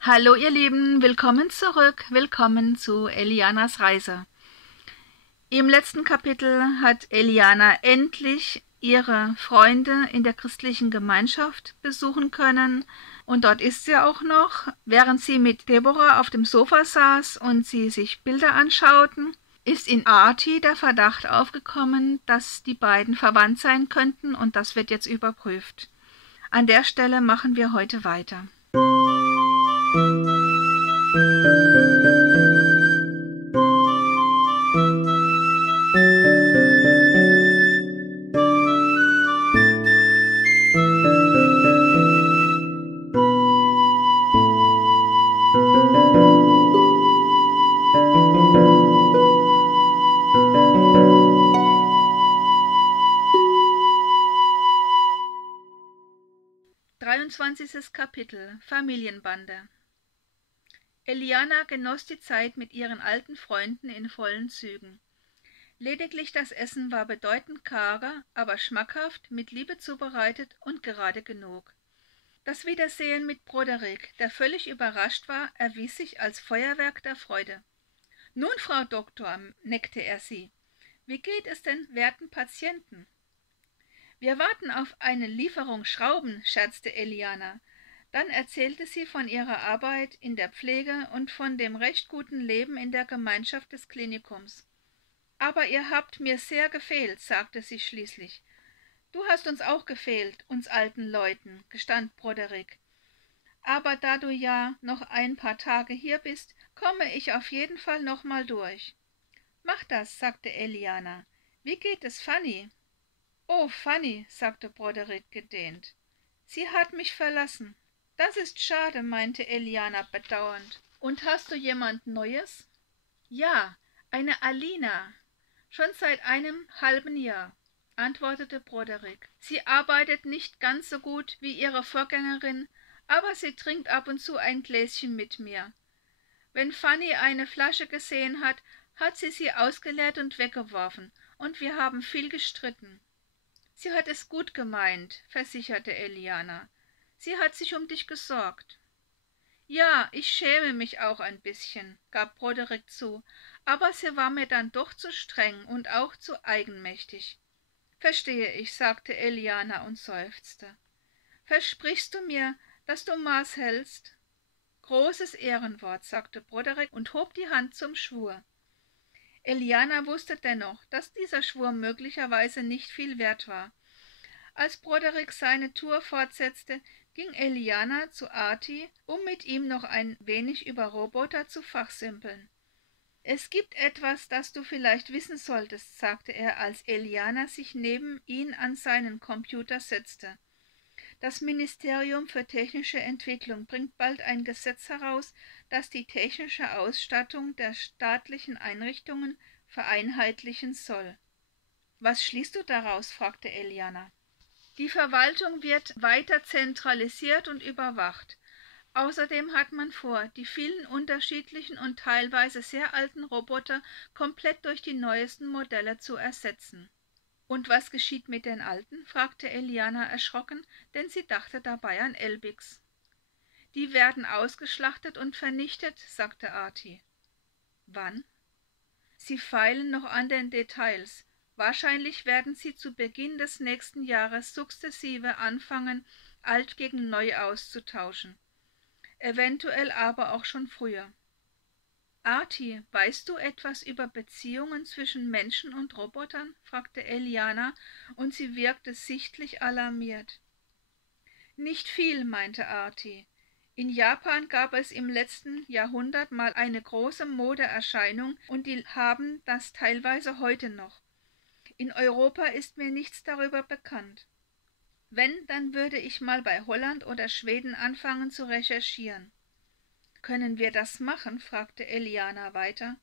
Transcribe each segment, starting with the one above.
Hallo ihr Lieben, willkommen zurück, willkommen zu Elianas Reise. Im letzten Kapitel hat Eliana endlich ihre Freunde in der christlichen Gemeinschaft besuchen können und dort ist sie auch noch. Während sie mit Deborah auf dem Sofa saß und sie sich Bilder anschauten, ist in Arti der Verdacht aufgekommen, dass die beiden verwandt sein könnten und das wird jetzt überprüft. An der Stelle machen wir heute weiter. 23. Kapitel Familienbande. Eliana genoss die Zeit mit ihren alten Freunden in vollen Zügen. Lediglich das Essen war bedeutend karger, aber schmackhaft, mit Liebe zubereitet und gerade genug. Das Wiedersehen mit Broderick, der völlig überrascht war, erwies sich als Feuerwerk der Freude. »Nun, Frau Doktor«, neckte er sie, »wie geht es den werten Patienten?« »Wir warten auf eine Lieferung Schrauben«, scherzte Eliana. Dann erzählte sie von ihrer Arbeit in der Pflege und von dem recht guten Leben in der Gemeinschaft des Klinikums. »Aber ihr habt mir sehr gefehlt«, sagte sie schließlich. »Du hast uns auch gefehlt, uns alten Leuten«, gestand Broderick. »Aber da du ja noch ein paar Tage hier bist, komme ich auf jeden Fall noch mal durch.« »Mach das«, sagte Eliana. »Wie geht es Fanny?« »Oh, Fanny«, sagte Broderick gedehnt. »Sie hat mich verlassen.« »Das ist schade«, meinte Eliana bedauernd. »Und hast du jemand Neues?« »Ja, eine Alina. Schon seit einem halben Jahr«, antwortete Broderick. »Sie arbeitet nicht ganz so gut wie ihre Vorgängerin, aber sie trinkt ab und zu ein Gläschen mit mir. Wenn Fanny eine Flasche gesehen hat, hat sie ausgeleert und weggeworfen, und wir haben viel gestritten.« »Sie hat es gut gemeint«, versicherte Eliana. »Sie hat sich um dich gesorgt.« »Ja, ich schäme mich auch ein bisschen«, gab Broderick zu, »aber sie war mir dann doch zu streng und auch zu eigenmächtig.« »Verstehe ich«, sagte Eliana und seufzte. »Versprichst du mir, dass du Maß hältst?« »Großes Ehrenwort«, sagte Broderick und hob die Hand zum Schwur. Eliana wusste dennoch, dass dieser Schwur möglicherweise nicht viel wert war. Als Broderick seine Tour fortsetzte, ging Eliana zu Arti, um mit ihm noch ein wenig über Roboter zu fachsimpeln. »Es gibt etwas, das du vielleicht wissen solltest«, sagte er, als Eliana sich neben ihn an seinen Computer setzte. »Das Ministerium für technische Entwicklung bringt bald ein Gesetz heraus, das die technische Ausstattung der staatlichen Einrichtungen vereinheitlichen soll.« »Was schließt du daraus?«, fragte Eliana. »Die Verwaltung wird weiter zentralisiert und überwacht. Außerdem hat man vor, die vielen unterschiedlichen und teilweise sehr alten Roboter komplett durch die neuesten Modelle zu ersetzen.« »Und was geschieht mit den alten?«, fragte Eliana erschrocken, denn sie dachte dabei an Elbix. »Die werden ausgeschlachtet und vernichtet«, sagte Arti. »Wann?« »Sie feilen noch an den Details. Wahrscheinlich werden sie zu Beginn des nächsten Jahres sukzessive anfangen, alt gegen neu auszutauschen. Eventuell aber auch schon früher.« »Arti, weißt du etwas über Beziehungen zwischen Menschen und Robotern?«, fragte Eliana, und sie wirkte sichtlich alarmiert. »Nicht viel«, meinte Arti. »In Japan gab es im letzten Jahrhundert mal eine große Modeerscheinung, und die haben das teilweise heute noch. In Europa ist mir nichts darüber bekannt. Wenn, dann würde ich mal bei Holland oder Schweden anfangen zu recherchieren.« »Können wir das machen?«, fragte Eliana weiter.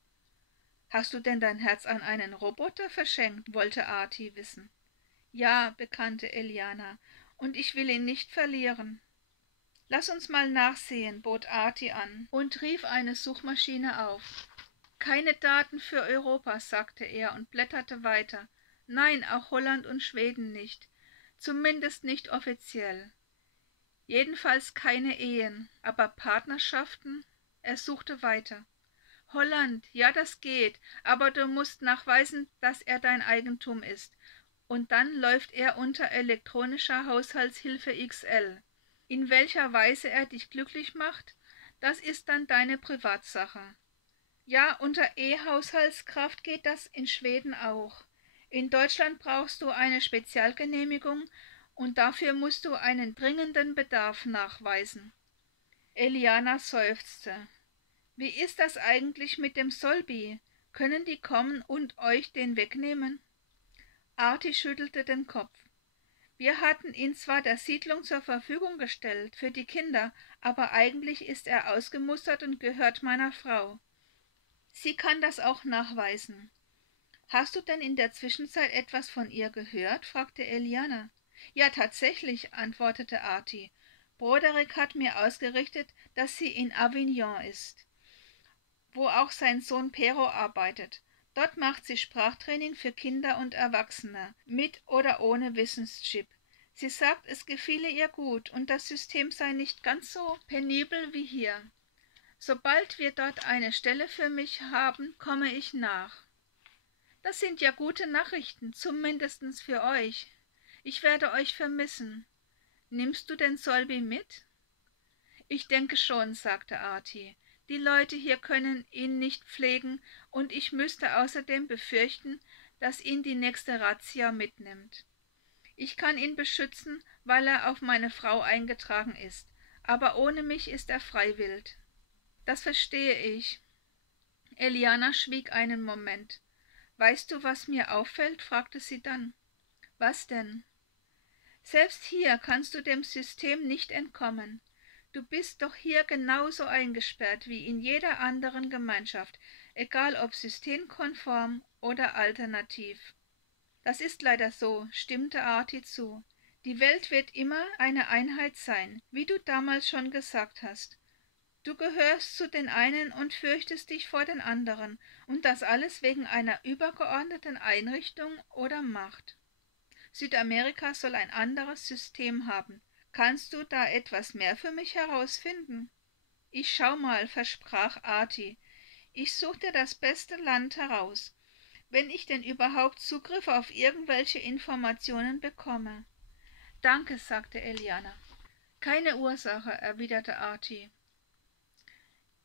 »Hast du denn dein Herz an einen Roboter verschenkt?«, wollte Arti wissen. »Ja«, bekannte Eliana, »und ich will ihn nicht verlieren.« »Lass uns mal nachsehen«, bot Arti an und rief eine Suchmaschine auf. »Keine Daten für Europa«, sagte er und blätterte weiter. »Nein, auch Holland und Schweden nicht. Zumindest nicht offiziell. Jedenfalls keine Ehen, aber Partnerschaften? Er suchte weiter. Holland, ja, das geht, aber du musst nachweisen, dass er dein Eigentum ist. Und dann läuft er unter elektronischer Haushaltshilfe XL. In welcher Weise er dich glücklich macht, das ist dann deine Privatsache. Ja, unter E-Haushaltskraft geht das in Schweden auch. In Deutschland brauchst du eine Spezialgenehmigung und dafür musst du einen dringenden Bedarf nachweisen. Eliana seufzte. Wie ist das eigentlich mit dem Solby? Können die kommen und euch den wegnehmen? Arti schüttelte den Kopf. Wir hatten ihn zwar der Siedlung zur Verfügung gestellt, für die Kinder, aber eigentlich ist er ausgemustert und gehört meiner Frau. Sie kann das auch nachweisen. Hast du denn in der Zwischenzeit etwas von ihr gehört? Fragte Eliana. Ja, tatsächlich, antwortete Arti. Broderick hat mir ausgerichtet, dass sie in Avignon ist, wo auch sein Sohn Pero arbeitet. Dort macht sie Sprachtraining für Kinder und Erwachsene, mit oder ohne Wissenschip. Sie sagt, es gefiele ihr gut und das System sei nicht ganz so penibel wie hier. Sobald wir dort eine Stelle für mich haben, komme ich nach. Das sind ja gute Nachrichten, zumindest für euch. Ich werde euch vermissen. Nimmst du den Solby mit? Ich denke schon, sagte Arti. Die Leute hier können ihn nicht pflegen, und ich müsste außerdem befürchten, dass ihn die nächste Razzia mitnimmt. Ich kann ihn beschützen, weil er auf meine Frau eingetragen ist, aber ohne mich ist er freiwillig. Das verstehe ich. Eliana schwieg einen Moment. Weißt du, was mir auffällt? Fragte sie dann. Was denn? Selbst hier kannst du dem System nicht entkommen. Du bist doch hier genauso eingesperrt wie in jeder anderen Gemeinschaft, egal ob systemkonform oder alternativ. Das ist leider so, stimmte Arti zu. Die Welt wird immer eine Einheit sein, wie du damals schon gesagt hast. Du gehörst zu den einen und fürchtest dich vor den anderen, und das alles wegen einer übergeordneten Einrichtung oder Macht. Südamerika soll ein anderes System haben. Kannst du da etwas mehr für mich herausfinden? Ich schau mal, versprach Arti. Ich such dir das beste Land heraus, wenn ich denn überhaupt Zugriff auf irgendwelche Informationen bekomme. Danke, sagte Eliana. Keine Ursache, erwiderte Arti.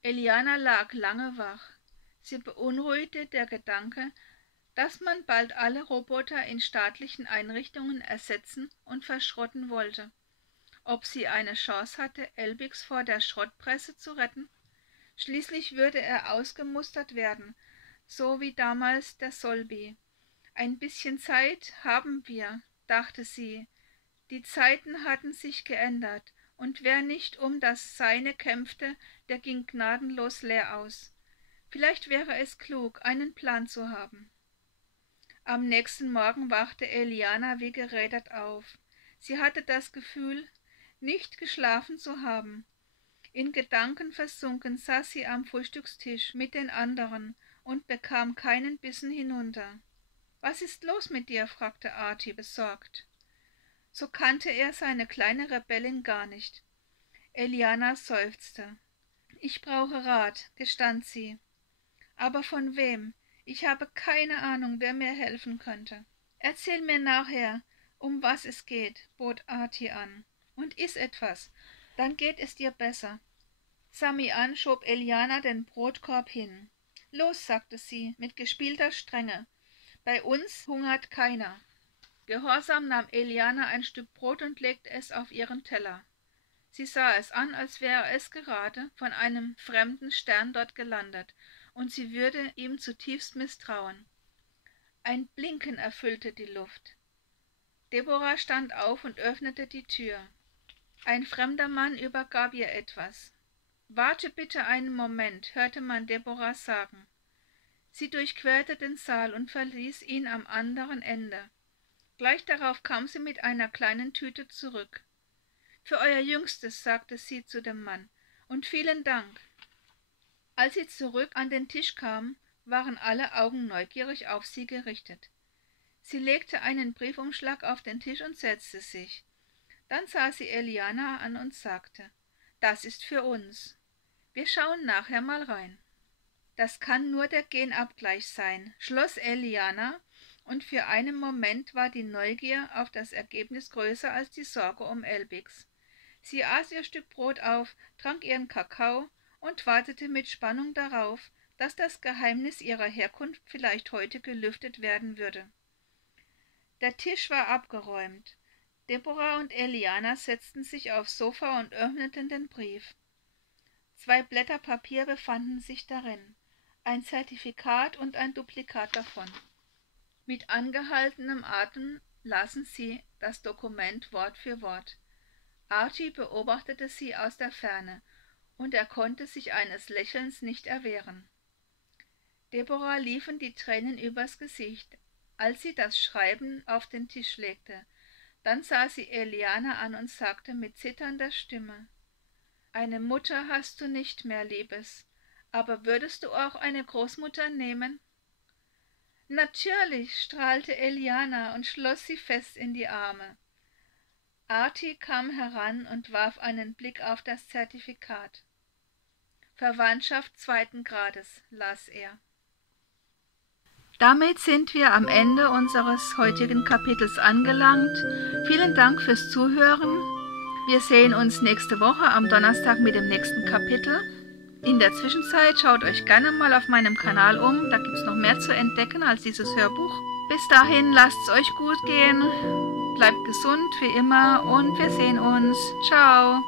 Eliana lag lange wach. Sie beunruhigte der Gedanke, dass man bald alle Roboter in staatlichen Einrichtungen ersetzen und verschrotten wollte. Ob sie eine Chance hatte, Elbix vor der Schrottpresse zu retten? Schließlich würde er ausgemustert werden, so wie damals der Solby. Ein bisschen Zeit haben wir, dachte sie. Die Zeiten hatten sich geändert, und wer nicht um das Seine kämpfte, der ging gnadenlos leer aus. Vielleicht wäre es klug, einen Plan zu haben. Am nächsten Morgen wachte Eliana wie gerädert auf. Sie hatte das Gefühl, nicht geschlafen zu haben. In Gedanken versunken saß sie am Frühstückstisch mit den anderen und bekam keinen Bissen hinunter. »Was ist los mit dir?« fragte Arti besorgt. So kannte er seine kleine Rebellin gar nicht. Eliana seufzte. »Ich brauche Rat«, gestand sie. »Aber von wem? Ich habe keine Ahnung, wer mir helfen könnte.« »Erzähl mir nachher, um was es geht«, bot Arti an. »Und iss etwas, dann geht es dir besser.« Samian schob Eliana den Brotkorb hin. »Los«, sagte sie mit gespielter Strenge, »bei uns hungert keiner.« Gehorsam nahm Eliana ein Stück Brot und legte es auf ihren Teller. Sie sah es an, als wäre es gerade von einem fremden Stern dort gelandet, und sie würde ihm zutiefst misstrauen. Ein Blinken erfüllte die Luft. Deborah stand auf und öffnete die Tür. Ein fremder Mann übergab ihr etwas. »Warte bitte einen Moment«, hörte man Deborah sagen. Sie durchquerte den Saal und verließ ihn am anderen Ende. Gleich darauf kam sie mit einer kleinen Tüte zurück. »Für euer Jüngstes«, sagte sie zu dem Mann, »und vielen Dank.« Als sie zurück an den Tisch kam, waren alle Augen neugierig auf sie gerichtet. Sie legte einen Briefumschlag auf den Tisch und setzte sich. Dann sah sie Eliana an und sagte: »Das ist für uns. Wir schauen nachher mal rein.« »Das kann nur der Genabgleich sein«, schloss Eliana, und für einen Moment war die Neugier auf das Ergebnis größer als die Sorge um Elbix. Sie aß ihr Stück Brot auf, trank ihren Kakao und wartete mit Spannung darauf, dass das Geheimnis ihrer Herkunft vielleicht heute gelüftet werden würde. Der Tisch war abgeräumt. Deborah und Eliana setzten sich aufs Sofa und öffneten den Brief. 2 Blätter Papier befanden sich darin, ein Zertifikat und ein Duplikat davon. Mit angehaltenem Atem lasen sie das Dokument Wort für Wort. Archie beobachtete sie aus der Ferne, und er konnte sich eines Lächelns nicht erwehren. Deborah liefen die Tränen übers Gesicht, als sie das Schreiben auf den Tisch legte. Dann sah sie Eliana an und sagte mit zitternder Stimme: »Eine Mutter hast du nicht mehr, Liebes, aber würdest du auch eine Großmutter nehmen?« »Natürlich«, strahlte Eliana und schloss sie fest in die Arme. Archie kam heran und warf einen Blick auf das Zertifikat. »Verwandtschaft 2. Grades«, las er. Damit sind wir am Ende unseres heutigen Kapitels angelangt. Vielen Dank fürs Zuhören. Wir sehen uns nächste Woche am Donnerstag mit dem nächsten Kapitel. In der Zwischenzeit schaut euch gerne mal auf meinem Kanal um, da gibt es noch mehr zu entdecken als dieses Hörbuch. Bis dahin, lasst es euch gut gehen, bleibt gesund wie immer und wir sehen uns. Ciao!